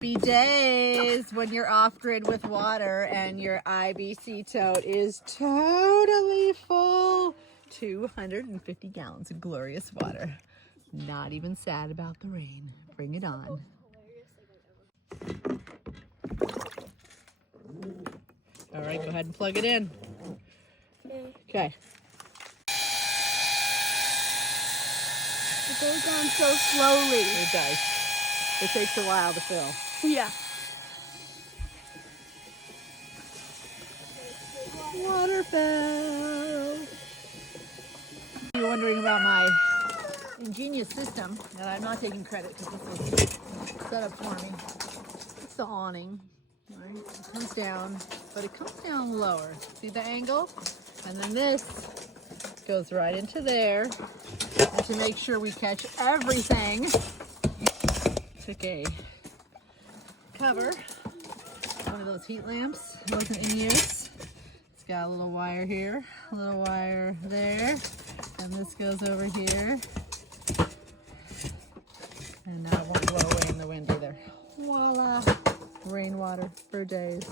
Happy days when you're off grid with water and your IBC tote is totally full. 250 gallons of glorious water. Not even sad about the rain. Bring it on. All right, go ahead and plug it in. Okay. It goes down so slowly. It does. It takes a while to fill. Yeah. Water fell. You're wondering about my ingenious system, and I'm not taking credit because this was set up for me. It's the awning. Right? It comes down, but it comes down lower. See the angle? And then this goes right into there. And to make sure we catch everything, took a cover, one of those heat lamps. It wasn't in use. It's got a little wire here, a little wire there, and this goes over here. And now it won't blow away in the wind either. Voila! Rainwater for days.